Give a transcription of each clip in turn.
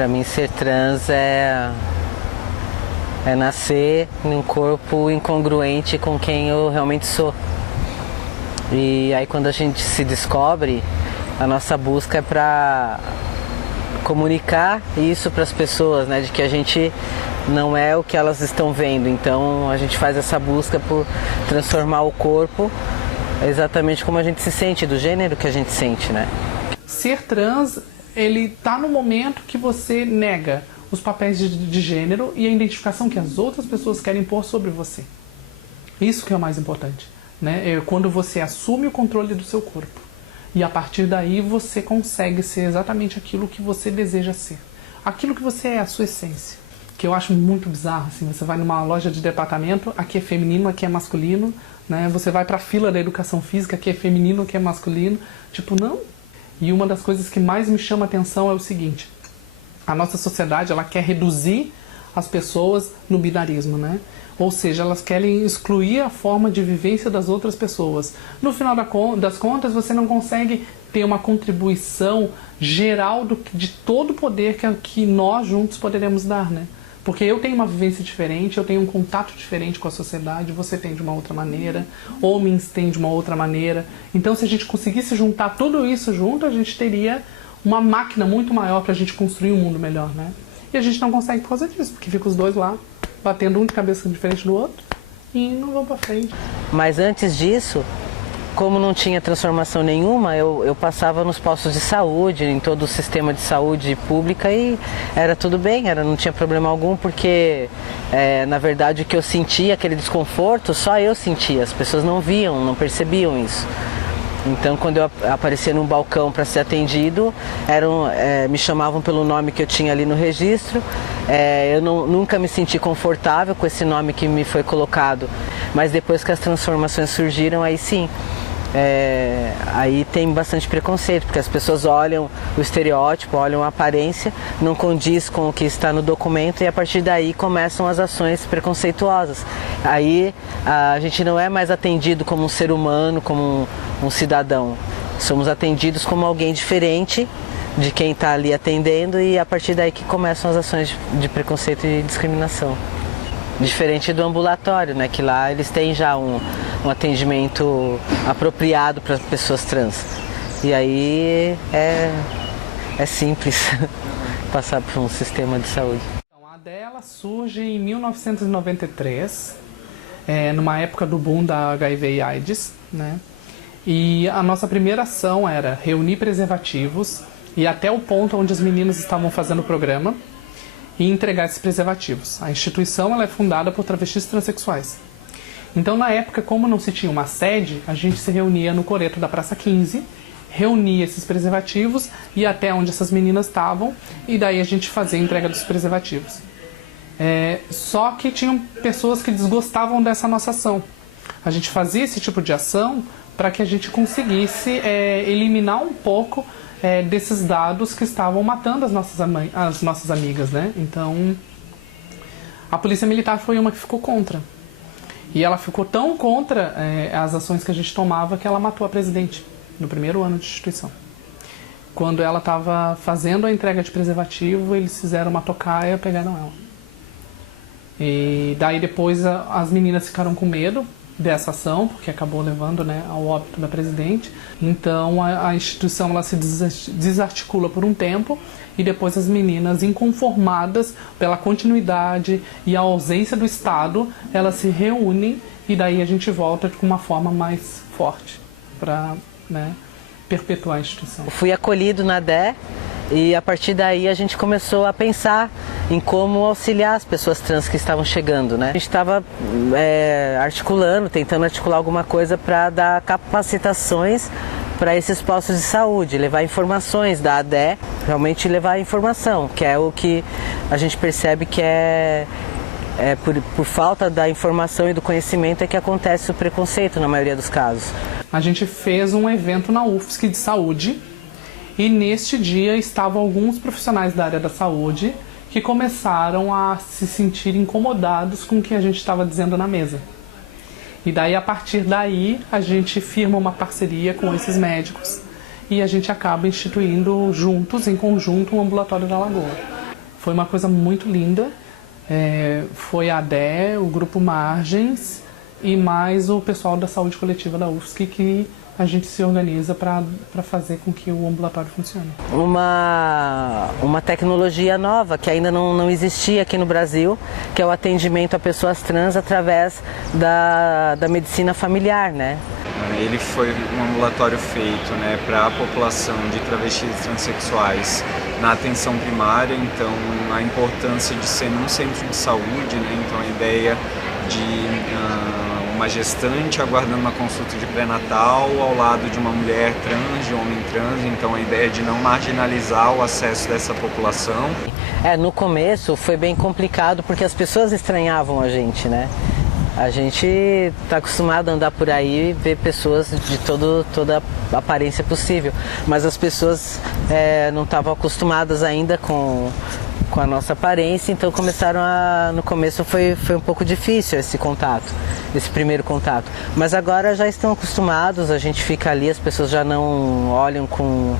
Para mim, ser trans é nascer em um corpo incongruente com quem eu realmente sou. E aí, quando a gente se descobre, a nossa busca é para comunicar isso para as pessoas, né? De que a gente não é o que elas estão vendo. Então, a gente faz essa busca por transformar o corpo exatamente como a gente se sente, do gênero que a gente sente, né? Ser trans, ele tá no momento que você nega os papéis de gênero e a identificação que as outras pessoas querem pôr sobre você. Isso que é o mais importante, né? É quando você assume o controle do seu corpo. E a partir daí você consegue ser exatamente aquilo que você deseja ser. Aquilo que você é, a sua essência. Que eu acho muito bizarro, assim, você vai numa loja de departamento, aqui é feminino, aqui é masculino, né? Você vai pra fila da educação física, aqui é feminino, aqui é masculino. Tipo, não. E uma das coisas que mais me chama a atenção é o seguinte: a nossa sociedade, ela quer reduzir as pessoas no binarismo, né? Ou seja, elas querem excluir a forma de vivência das outras pessoas. No final das contas, você não consegue ter uma contribuição geral de todo o poder que nós juntos poderemos dar, né? Porque eu tenho uma vivência diferente, eu tenho um contato diferente com a sociedade, você tem de uma outra maneira, homens têm de uma outra maneira. Então, se a gente conseguisse juntar tudo isso junto, a gente teria uma máquina muito maior para a gente construir um mundo melhor, né? E a gente não consegue por causa disso, porque fica os dois lá, batendo um de cabeça diferente do outro e não vão para frente. Mas antes disso, como não tinha transformação nenhuma, eu passava nos postos de saúde, em todo o sistema de saúde pública, e era tudo bem, não tinha problema algum, porque na verdade o que eu sentia, aquele desconforto, só eu sentia, as pessoas não viam, não percebiam isso. Então, quando eu aparecia num balcão para ser atendido, me chamavam pelo nome que eu tinha ali no registro. Eu nunca me senti confortável com esse nome que me foi colocado, mas depois que as transformações surgiram, aí sim. Aí tem bastante preconceito, porque as pessoas olham o estereótipo, olham a aparência, não condiz com o que está no documento, e a partir daí começam as ações preconceituosas. Aí a gente não é mais atendido como um ser humano, como um cidadão. Somos atendidos como alguém diferente de quem está ali atendendo, e a partir daí que começam as ações de preconceito e discriminação. Diferente do ambulatório, né, que lá eles têm já um atendimento apropriado para pessoas trans. E aí é simples passar por um sistema de saúde. Então, a dela surge em 1993, numa época do boom da HIV e AIDS, né? E a nossa primeira ação era reunir preservativos e até o ponto onde as meninas estavam fazendo o programa e entregar esses preservativos. A instituição, ela é fundada por travestis transexuais. Então, na época, como não se tinha uma sede, a gente se reunia no coreto da Praça 15, reunia esses preservativos e até onde essas meninas estavam, e daí a gente fazia a entrega dos preservativos. Só que tinham pessoas que desgostavam dessa nossa ação. A gente fazia esse tipo de ação para que a gente conseguisse eliminar um pouco desses dados que estavam matando as nossas amigas, né? Então, A Polícia Militar foi uma que ficou contra. E ela ficou tão contra as ações que a gente tomava que ela matou a presidente no primeiro ano de instituição. Quando ela estava fazendo a entrega de preservativo, eles fizeram uma tocaia e pegaram ela. E daí depois as meninas ficaram com medo dessa ação, porque acabou levando, né, ao óbito da presidente. Então a instituição ela se desarticula por um tempo e depois as meninas, inconformadas pela continuidade e a ausência do Estado, elas se reúnem e daí a gente volta com uma forma mais forte para, né, perpetuar a instituição. Fui acolhido na DE e a partir daí a gente começou a pensar em como auxiliar as pessoas trans que estavam chegando, né? A gente estava tentando articular alguma coisa para dar capacitações para esses postos de saúde, levar informações da ADE, realmente levar informação, que é o que a gente percebe que por falta da informação e do conhecimento é que acontece o preconceito na maioria dos casos. A gente fez um evento na UFSC de saúde e neste dia estavam alguns profissionais da área da saúde que começaram a se sentir incomodados com o que a gente estava dizendo na mesa. E daí, a partir daí, a gente firma uma parceria com esses médicos e a gente acaba instituindo juntos, em conjunto, um ambulatório da Lagoa. Foi uma coisa muito linda. Foi a ADE, o Grupo Margens e mais o pessoal da saúde coletiva da UFSC que a gente se organiza para fazer com que o ambulatório funcione. Uma tecnologia nova que ainda não existia aqui no Brasil, que é o atendimento a pessoas trans através da medicina familiar, né? Ele foi um ambulatório feito, né, para a população de travestis e transexuais na atenção primária, então a importância de ser num centro de saúde, né, então a ideia de uma gestante aguardando uma consulta de pré-natal ao lado de uma mulher trans, de um homem trans, então a ideia de não marginalizar o acesso dessa população. No começo foi bem complicado porque as pessoas estranhavam a gente, né? A gente está acostumado a andar por aí e ver pessoas de toda a aparência possível, mas as pessoas não estavam acostumadas ainda com a nossa aparência, então no começo foi um pouco difícil esse primeiro contato. Mas agora já estão acostumados, a gente fica ali, as pessoas já não olham com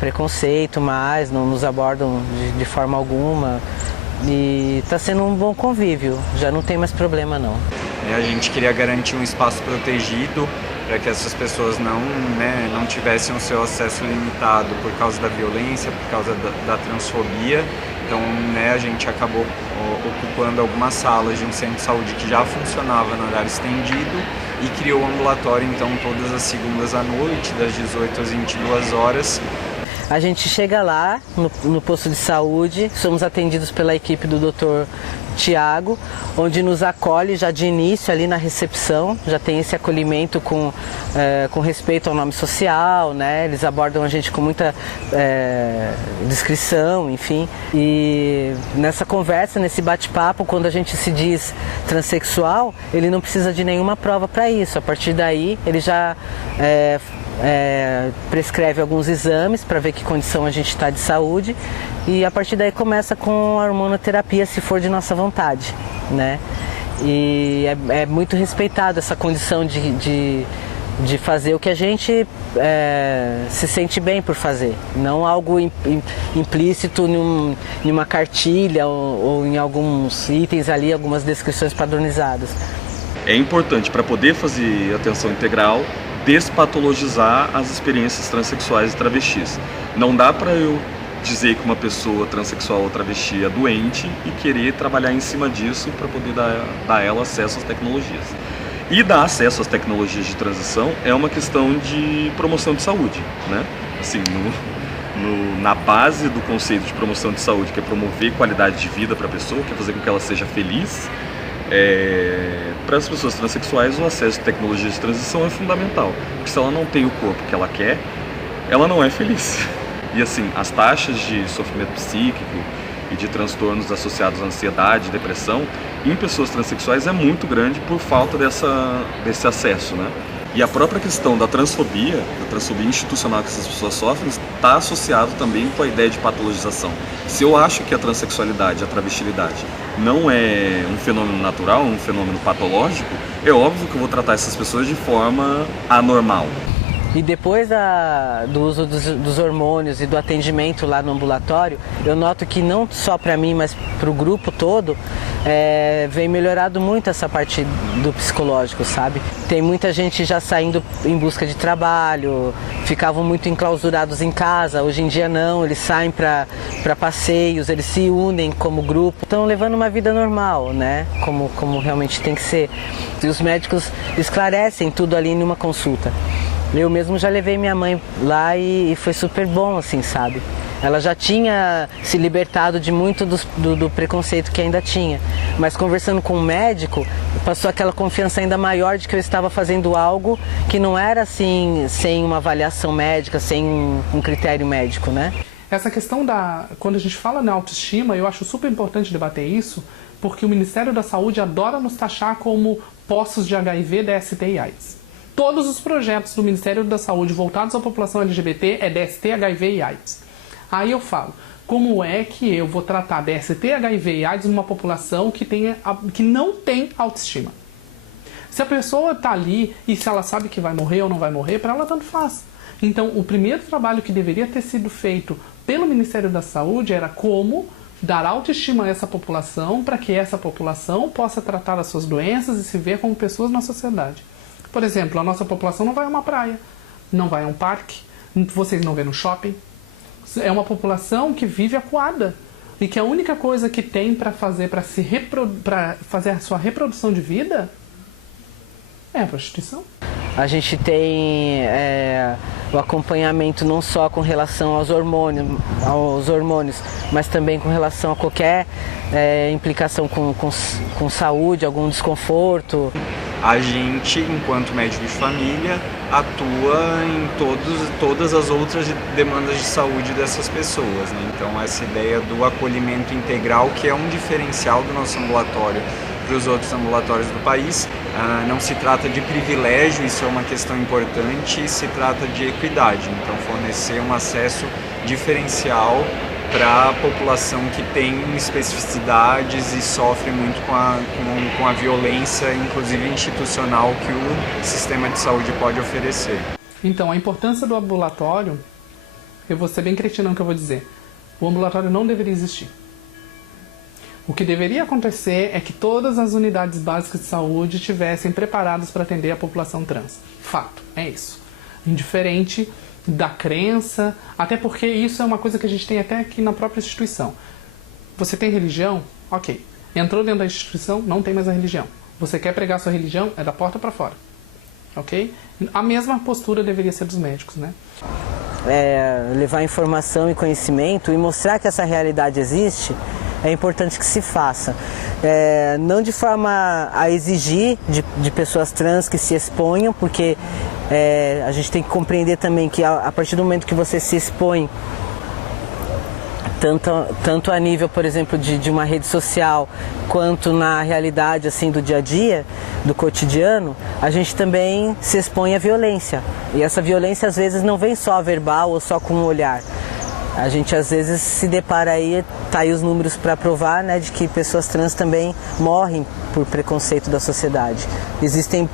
preconceito mais, não nos abordam de forma alguma. E está sendo um bom convívio, já não tem mais problema não. A gente queria garantir um espaço protegido para que essas pessoas não tivessem o seu acesso limitado por causa da violência, por causa da transfobia. Então, a gente acabou ocupando algumas salas de um centro de saúde que já funcionava no horário estendido e criou o ambulatório, então, todas as segundas à noite, das 18 às 22 horas. A gente chega lá no posto de saúde, somos atendidos pela equipe do Dr. Tiago, onde nos acolhe já de início ali na recepção, já tem esse acolhimento com respeito ao nome social, né? Eles abordam a gente com muita descrição, enfim. E nessa conversa, nesse bate-papo, quando a gente se diz transexual, ele não precisa de nenhuma prova para isso. A partir daí, ele já prescreve alguns exames para ver que condição a gente está de saúde e a partir daí começa com a hormonoterapia se for de nossa vontade, né? E é muito respeitado essa condição de fazer o que a gente se sente bem por fazer, não algo implícito em uma cartilha ou em alguns itens ali, algumas descrições padronizadas. É importante para poder fazer atenção integral despatologizar as experiências transexuais e travestis. Não dá para eu dizer que uma pessoa transexual ou travesti é doente e querer trabalhar em cima disso para poder dar a ela acesso às tecnologias. E dar acesso às tecnologias de transição é uma questão de promoção de saúde, né? Assim, na base do conceito de promoção de saúde, que é promover qualidade de vida para a pessoa, que é fazer com que ela seja feliz, para as pessoas transexuais o acesso a tecnologias de transição é fundamental, porque se ela não tem o corpo que ela quer, ela não é feliz. E assim, as taxas de sofrimento psíquico e de transtornos associados à ansiedade e depressão em pessoas transexuais é muito grande por falta desse acesso, né? E a própria questão da transfobia institucional que essas pessoas sofrem, está associado também com a ideia de patologização. Se eu acho que a transexualidade, a travestilidade, não é um fenômeno natural, um fenômeno patológico, é óbvio que eu vou tratar essas pessoas de forma anormal. E depois do uso dos hormônios e do atendimento lá no ambulatório, eu noto que não só para mim, mas para o grupo todo, vem melhorado muito essa parte do psicológico, sabe? Tem muita gente já saindo em busca de trabalho, ficavam muito enclausurados em casa, hoje em dia não, eles saem para passeios, eles se unem como grupo, estão levando uma vida normal, né? Como realmente tem que ser. E os médicos esclarecem tudo ali numa consulta. Eu mesmo já levei minha mãe lá e foi super bom, assim, sabe? Ela já tinha se libertado de muito do preconceito que ainda tinha. Mas conversando com o médico, passou aquela confiança ainda maior de que eu estava fazendo algo que não era assim, sem uma avaliação médica, sem um critério médico, né? Essa questão quando a gente fala na autoestima, eu acho super importante debater isso, porque o Ministério da Saúde adora nos taxar como postos de HIV, DST e AIDS. Todos os projetos do Ministério da Saúde voltados à população LGBT é DST, HIV e AIDS. Aí eu falo, como é que eu vou tratar DST, HIV e AIDS numa população que não tem autoestima? Se a pessoa está ali e se ela sabe que vai morrer ou não vai morrer, para ela tanto faz. Então, o primeiro trabalho que deveria ter sido feito pelo Ministério da Saúde era como dar autoestima a essa população para que essa população possa tratar as suas doenças e se ver como pessoas na sociedade. Por exemplo, a nossa população não vai a uma praia, não vai a um parque, vocês não vê no shopping. É uma população que vive acuada e que a única coisa que tem para fazer a sua reprodução de vida é a prostituição. A gente tem o acompanhamento não só com relação aos hormônios, mas também com relação a qualquer implicação com saúde, algum desconforto. A gente, enquanto médico de família, atua em todas as outras demandas de saúde dessas pessoas, né? Então, essa ideia do acolhimento integral, que é um diferencial do nosso ambulatório para os outros ambulatórios do país, não se trata de privilégio, isso é uma questão importante, se trata de equidade. Então, fornecer um acesso diferencial para a população que tem especificidades e sofre muito com a violência, inclusive institucional, que o sistema de saúde pode oferecer. Então, a importância do ambulatório, eu vou ser bem cretinão que eu vou dizer, o ambulatório não deveria existir. O que deveria acontecer é que todas as unidades básicas de saúde estivessem preparadas para atender a população trans. Fato, é isso. Indiferente da crença, até porque isso é uma coisa que a gente tem até aqui na própria instituição. Você tem religião? Ok. Entrou dentro da instituição, não tem mais a religião. Você quer pregar sua religião? É da porta para fora. Ok? A mesma postura deveria ser dos médicos, né? Levar informação e conhecimento e mostrar que essa realidade existe, é importante que se faça. Não de forma a exigir de pessoas trans que se exponham, porque a gente tem que compreender também que a partir do momento que você se expõe, tanto a nível, por exemplo, de uma rede social, quanto na realidade assim, do dia a dia, do cotidiano, a gente também se expõe à violência. E essa violência às vezes não vem só verbal ou só com um olhar. A gente às vezes se depara aí, tá aí os números para provar, né, de que pessoas trans também morrem por preconceito da sociedade. Existem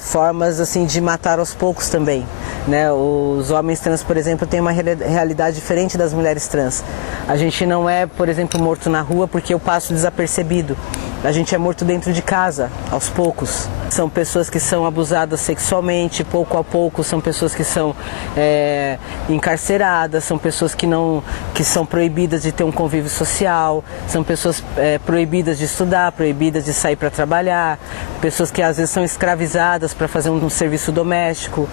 formas assim de matar aos poucos também, né? Os homens trans, por exemplo, têm uma realidade diferente das mulheres trans. A gente não é, por exemplo, morto na rua porque eu passo desapercebido. A gente é morto dentro de casa, aos poucos. São pessoas que são abusadas sexualmente, pouco a pouco. São pessoas que são encarceradas, são pessoas que são proibidas de ter um convívio social, são pessoas proibidas de estudar, proibidas de sair para trabalhar, pessoas que às vezes são escravizadas para fazer um serviço doméstico,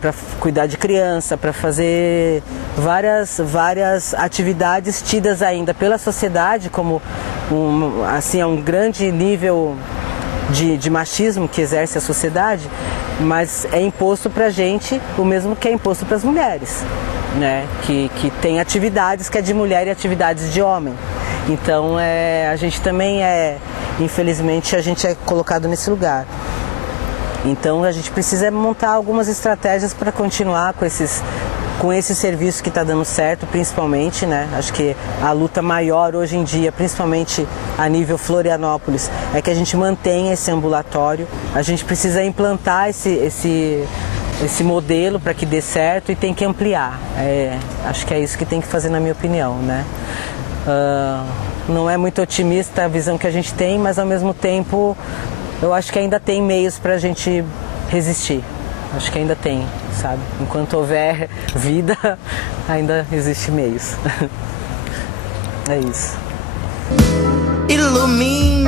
para cuidar de criança, para fazer várias atividades tidas ainda pela sociedade como um grande nível de machismo que exerce a sociedade, mas é imposto para a gente o mesmo que é imposto para as mulheres, né? Que tem atividades que é de mulher e atividades de homem. Então a gente também infelizmente a gente é colocado nesse lugar. Então a gente precisa montar algumas estratégias para continuar com esse serviço que está dando certo, principalmente, né? Acho que a luta maior hoje em dia, principalmente a nível Florianópolis, é que a gente mantenha esse ambulatório. A gente precisa implantar esse modelo para que dê certo e tem que ampliar. Acho que é isso que tem que fazer, na minha opinião, né? Não é muito otimista a visão que a gente tem, mas ao mesmo tempo eu acho que ainda tem meios para a gente resistir. Acho que ainda tem, sabe? Enquanto houver vida, ainda existe meios. É isso. Ilumina